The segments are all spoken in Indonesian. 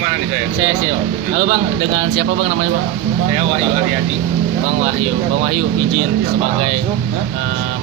kemana nih saya? Saya sih. Halo Bang, dengan siapa Bang namanya Bang? Saya Wahyu Aryadi. Bang Wahyu izin sebagai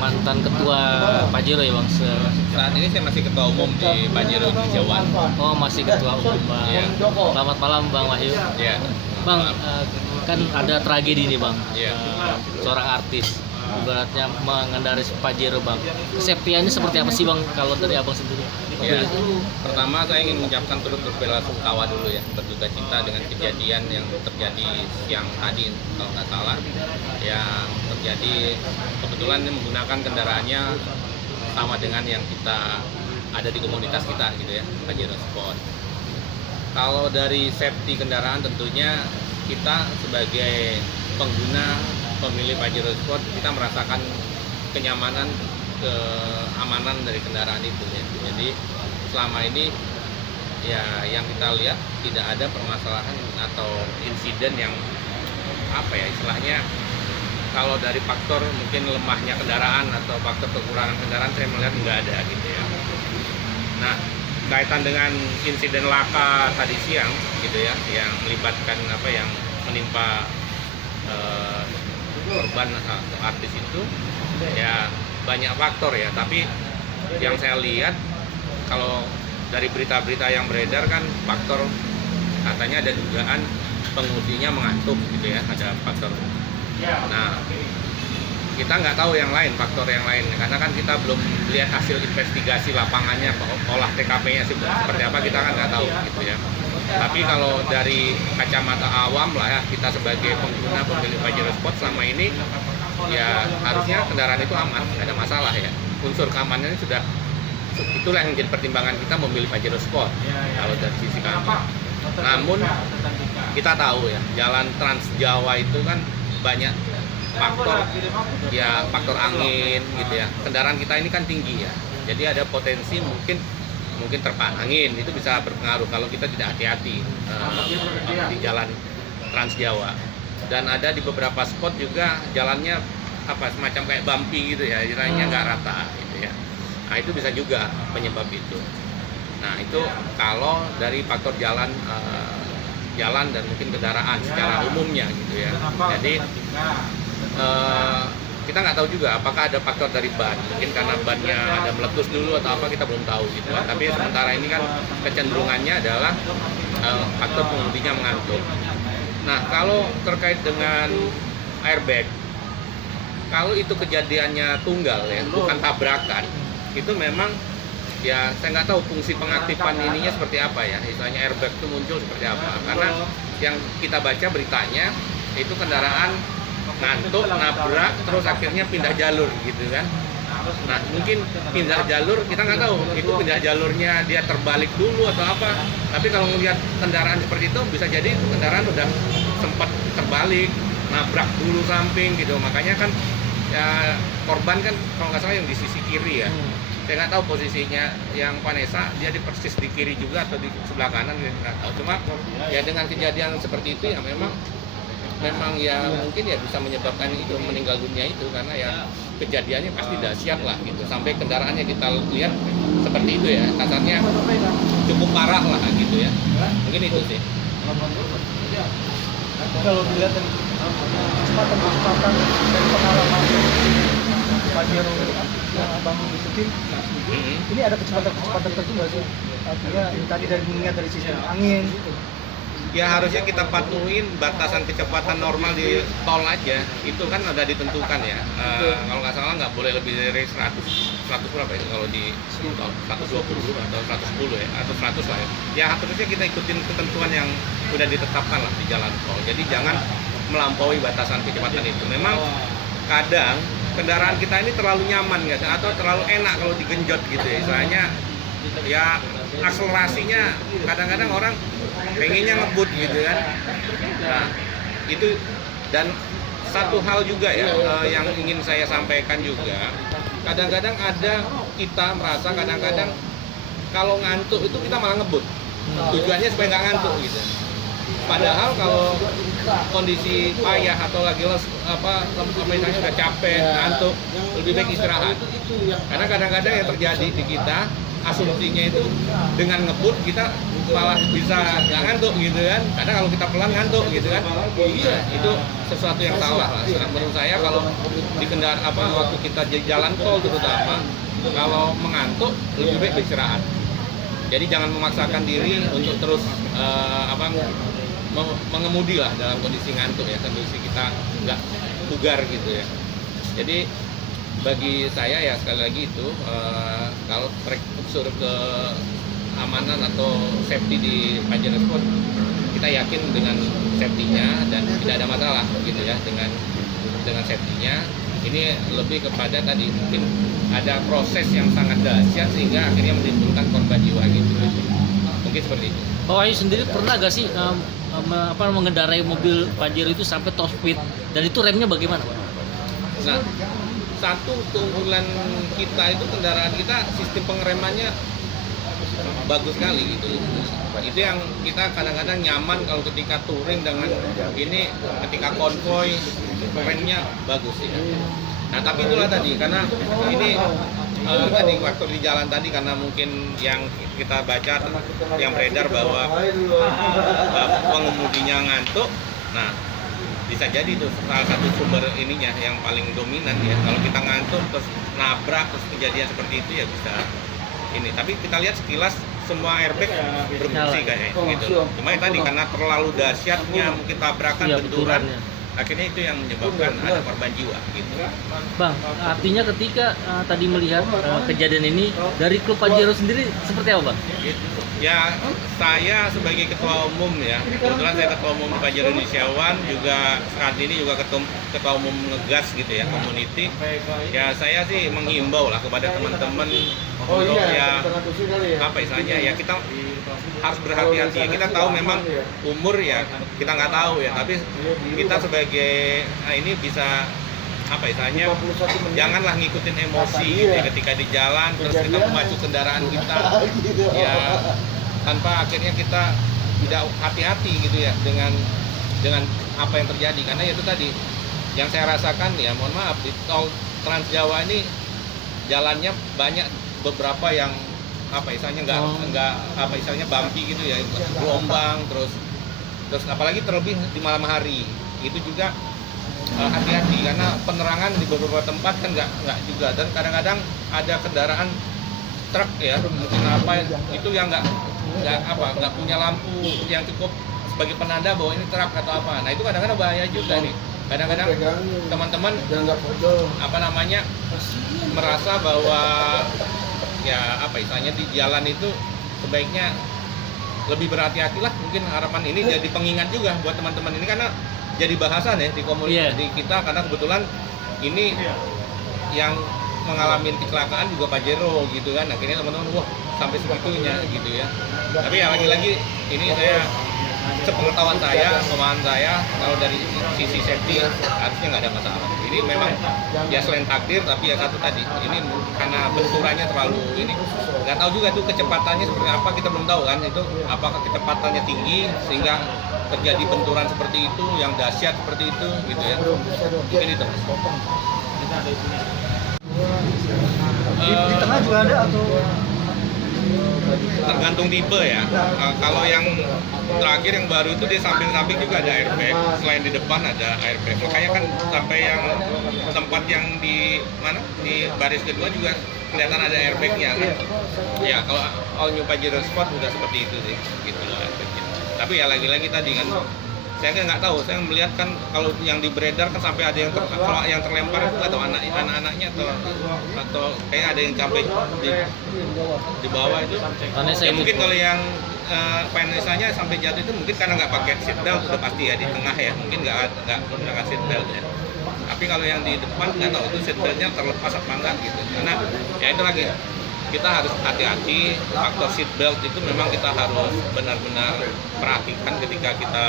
mantan ketua Pajero ya Bang. Saat ini saya masih ketua umum di Pajero Hijauan. Oh masih ketua umum Bang. Iya. Selamat malam Bang Wahyu. Iya. Bang, kan ada tragedi nih Bang. Iya. Seorang artis ibaratnya mengendarai Pajero Bang. Kesetiaannya seperti apa sih Bang kalau dari Abang sendiri? Ya, pertama saya ingin mengucapkan turut berbelasungkawa dulu ya, berduka cita dengan kejadian yang terjadi siang tadi kalau nggak salah, yang terjadi kebetulan menggunakan kendaraannya sama dengan yang kita ada di komunitas kita gitu ya, Pajero Sport. Kalau dari safety kendaraan tentunya kita sebagai pengguna pemilik Pajero Sport kita merasakan kenyamanan, keamanan dari kendaraan itu ya. Jadi selama ini ya yang kita lihat tidak ada permasalahan atau insiden yang apa ya istilahnya, kalau dari faktor mungkin lemahnya kendaraan atau faktor kekurangan kendaraan saya melihat nggak ada gitu ya. Nah, kaitan dengan insiden laka tadi siang gitu ya, yang melibatkan apa yang menimpa korban atau artis itu ya banyak faktor ya, tapi yang saya lihat kalau dari berita-berita yang beredar kan faktor katanya ada dugaan pengemudinya mengantuk gitu ya, ada faktor. Nah, kita nggak tahu yang lain, faktor yang lain karena kan kita belum lihat hasil investigasi lapangannya, olah TKP-nya seperti apa kita kan nggak tahu gitu ya. Tapi kalau dari kacamata awam lah ya, kita sebagai pengguna pemilik Pajero Sport selama ini ya harusnya kendaraan itu aman, nggak ada masalah ya. Unsur keamanannya sudah, itulah yang menjadi pertimbangan kita memilih Pajero Sport kalau dari sisi kami. Namun kita tahu ya, jalan Trans Jawa itu kan banyak faktor ya, faktor angin gitu ya. Kendaraan kita ini kan tinggi ya, jadi ada potensi mungkin terpaan angin, itu bisa berpengaruh kalau kita tidak hati-hati di jalan Trans Jawa. Dan ada di beberapa spot juga jalannya apa semacam kayak bumpy gitu ya, jalannya nggak rata gitu ya. Nah itu bisa juga penyebab itu. Nah itu kalau dari faktor jalan dan mungkin kendaraan secara umumnya gitu ya. Jadi kita nggak tahu juga apakah ada faktor dari ban, mungkin karena bannya ada meletus dulu atau apa, kita belum tahu gitu kan. Tapi sementara ini kan kecenderungannya adalah faktor pengemudinya mengantuk. Nah kalau terkait dengan airbag, kalau itu kejadiannya tunggal ya, bukan tabrakan, itu memang ya saya nggak tahu fungsi pengaktifan ininya seperti apa ya, misalnya airbag itu muncul seperti apa, karena yang kita baca beritanya itu kendaraan ngantuk, nabrak, terus akhirnya pindah jalur gitu kan. Nah mungkin pindah jalur, kita nggak tahu itu pindah jalurnya dia terbalik dulu atau apa, tapi kalau melihat kendaraan seperti itu bisa jadi itu kendaraan udah sempat terbalik, nabrak dulu samping gitu. Makanya kan ya korban kan kalau nggak salah yang di sisi kiri ya, saya nggak tahu posisinya yang Vanessa, dia di persis di kiri juga atau di sebelah kanan, nggak tahu. Cuma ya dengan kejadian seperti itu ya memang ya mungkin ya bisa menyebabkan itu meninggal dunia itu, karena ya kejadiannya pasti dahsyat lah gitu, sampai kendaraannya kita lihat seperti itu ya, kasarnya cukup parah lah gitu ya, mungkin itu sih. Kalau dilihat dari kecepatan dari pengalaman Pajero yang abang ikutin, ini ada kecepatan tertentu nggak sih? Artinya tadi dari mengingat dari sistem angin gitu. Ya harusnya kita patuhin batasan kecepatan normal di tol aja, itu kan udah ditentukan ya. Kalau nggak salah nggak boleh lebih dari 100 berapa itu kalau di tol, 120 atau 110 ya, atau 100 lah ya. Ya harusnya kita ikutin ketentuan yang udah ditetapkan lah di jalan tol. Jadi jangan melampaui batasan kecepatan itu. Memang kadang kendaraan kita ini terlalu nyaman ya, atau terlalu enak kalau digenjot gitu ya. Soalnya ya akselerasinya kadang-kadang orang pengennya ngebut gitu kan. Nah itu, dan satu hal juga ya yang ingin saya sampaikan juga, kadang-kadang ada kita merasa kadang-kadang kalau ngantuk itu kita malah ngebut, tujuannya supaya nggak ngantuk gitu. Padahal kalau kondisi payah atau lagi misalnya udah capek, ngantuk, lebih baik istirahat. Karena kadang-kadang yang terjadi di kita asumsinya itu dengan ngebut kita malah bisa nggak ngantuk gitu kan, karena kalau kita pelan ngantuk gitu kan. Nah, itu sesuatu yang salah lah. Menurut saya kalau di kendaraan waktu kita jalan tol terutama, kalau mengantuk lebih baik beristirahat. Jadi jangan memaksakan diri untuk terus mengemudi lah dalam kondisi ngantuk ya, kondisi kita nggak bugar gitu ya. Jadi bagi saya ya sekali lagi itu kalau trek unsur keamanan atau safety di Pajero Sport, kita yakin dengan safety-nya dan tidak ada masalah gitu ya dengan safety-nya. Ini lebih kepada tadi mungkin ada proses yang sangat dahsyat sehingga akhirnya menimbulkan korban jiwa gitu. Mungkin seperti itu. Pak Wahyu sendiri pernah gak sih mengendarai mobil Pajero itu sampai top speed, dan itu remnya bagaimana, Pak? Nah, satu keunggulan kita itu kendaraan kita sistem pengeremannya bagus sekali gitu. Itu yang kita kadang-kadang nyaman kalau ketika touring dengan ini, ketika konvoy remnya bagus ya. Nah tapi itulah tadi karena ini tadi waktu di jalan tadi karena mungkin yang kita baca yang beredar bahwa pengemudinya ngantuk. Nah bisa jadi itu salah satu sumber ininya yang paling dominan ya. Kalau kita ngantuk terus nabrak terus kejadian seperti itu ya bisa ini. Tapi kita lihat sekilas semua airbag berfungsi kayaknya gitu. Cuma tadi karena terlalu dahsyatnya mungkin tabrakan benturan, akhirnya itu yang menyebabkan ada korban jiwa gitu. Bang, artinya ketika tadi melihat kejadian ini dari klub Pajero sendiri seperti apa, Bang? Ya, saya sebagai ketua umum ya, kebetulan saya ketua umum Pajero Indonesia One, juga saat ini juga ketua umum Ngegas gitu ya, community. Ya saya sih menghimbau lah kepada teman-teman untuk ya apa istilahnya ya, kita harus berhati-hati ya. Kita tahu memang umur ya kita nggak tahu ya, tapi kita sebagai ini bisa apa istilahnya, janganlah ngikutin emosi gitu ya, ketika di jalan terus kita memacu kendaraan kita ya tanpa akhirnya kita tidak hati-hati gitu ya dengan apa yang terjadi. Karena itu tadi yang saya rasakan ya, mohon maaf, di tol Trans Jawa ini jalannya banyak beberapa yang apa istilahnya nggak apa istilahnya bumpy gitu ya, gelombang terus apalagi terlebih di malam hari itu juga hati-hati karena penerangan di beberapa tempat kan nggak juga, dan kadang-kadang ada kendaraan truk ya mungkin apa itu yang nggak punya lampu yang cukup sebagai penanda bahwa ini truk atau apa. Nah itu kadang-kadang bahaya juga nih. Kadang-kadang teman-teman apa namanya merasa bahwa ya apa istilahnya di jalan itu sebaiknya lebih berhati-hatilah. Mungkin harapan ini jadi pengingat juga buat teman-teman ini, karena jadi bahasan ya di komunitas di kita, karena kebetulan ini yang mengalami kecelakaan juga Pajero gitu kan. Akhirnya teman-teman wah sampai segitunya gitu ya. Tapi ya lagi-lagi ini saya sepengetahuan saya, pemahaman saya, kalau dari sisi safety harusnya nggak ada masalah. Ini memang ya selain takdir, tapi ya satu tadi ini karena benturannya terlalu ini, nggak tahu juga tuh kecepatannya seperti apa, kita belum tahu kan itu apakah kecepatannya tinggi sehingga terjadi benturan seperti itu yang dahsyat seperti itu gitu ya. Mungkin itu. Di tengah juga ada atau tergantung tipe ya. Kalau yang terakhir yang baru itu di samping-samping juga ada airbag, selain di depan ada airbag. Makanya kan sampai yang tempat yang di mana di baris kedua juga kelihatan ada airbagnya kan. Ya kalau all new Pajero Sport udah seperti itu sih, gitu loh airbagnya. Tapi ya lagi-lagi tadi kan saya kan nggak tahu, saya melihat kan kalau yang beredar kan sampai ada yang terlempar itu atau anak-anaknya atau kayak ada yang sampai di bawah itu. Ya mungkin kalau yang Vanessa-nya sampai jatuh itu mungkin karena nggak pakai seat belt, udah pasti ya di tengah ya, mungkin nggak menggunakan seat belt ya. Tapi kalau yang di depan nggak tahu itu seat beltnya terlepas apa enggak gitu. Karena ya itu lagi kita harus hati-hati, faktor seat belt itu memang kita harus benar-benar perhatikan ketika kita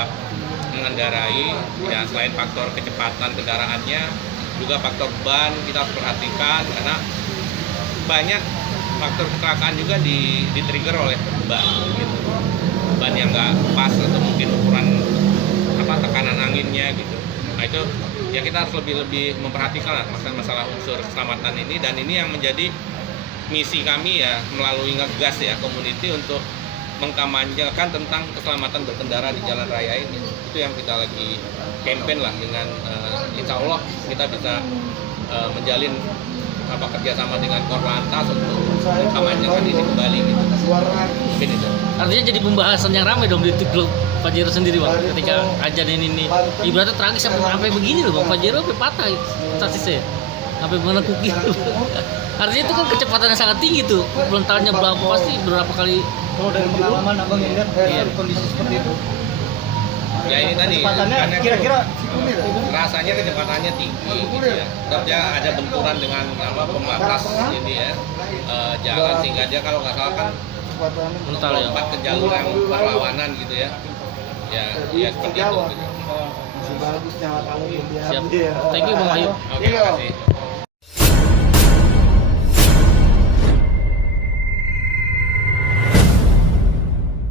mengendarai ya, selain faktor kecepatan kendaraannya juga faktor ban kita harus perhatikan, karena banyak faktor kecelakaan juga di trigger oleh ban gitu. Ban yang nggak pas atau mungkin ukuran tekanan anginnya gitu. Nah itu ya kita harus lebih memperhatikan lah masalah unsur keselamatan ini, dan ini yang menjadi misi kami ya melalui ngegas ya community untuk mengkampanyekan tentang keselamatan berkendara di jalan raya ini. Itu yang kita lagi campaign lah dengan insya Allah kita bisa menjalin kerjasama dengan Korlantas untuk mengkampanyekan ini kembali gitu. Mungkin itu. Artinya jadi pembahasan yang ramai dong di klub Pajero sendiri bang, ketika kejadian ini ibaratnya tragis sampai begini loh bang, Pajero sampai patah statisnya, sampai menekuk gitu. Artinya itu kan kecepatan yang sangat tinggi tuh, frontalnya pasti berapa kali. Kalau dari pengalaman abang yang lihat kondisi seperti itu, Ya ini tadi kecepatannya kira-kira rasanya kecepatannya tinggi gitu ya. Dan dia ada benturan dengan pembatas ini ya jalan, sehingga dia kalau nggak salah kan Frontal ya. lompat ke jalur yang berlawanan gitu ya. Ya seperti itu gitu. masih bagus nyawa kamu. Siap. Thank you Bang Ayu. Oke, makasih.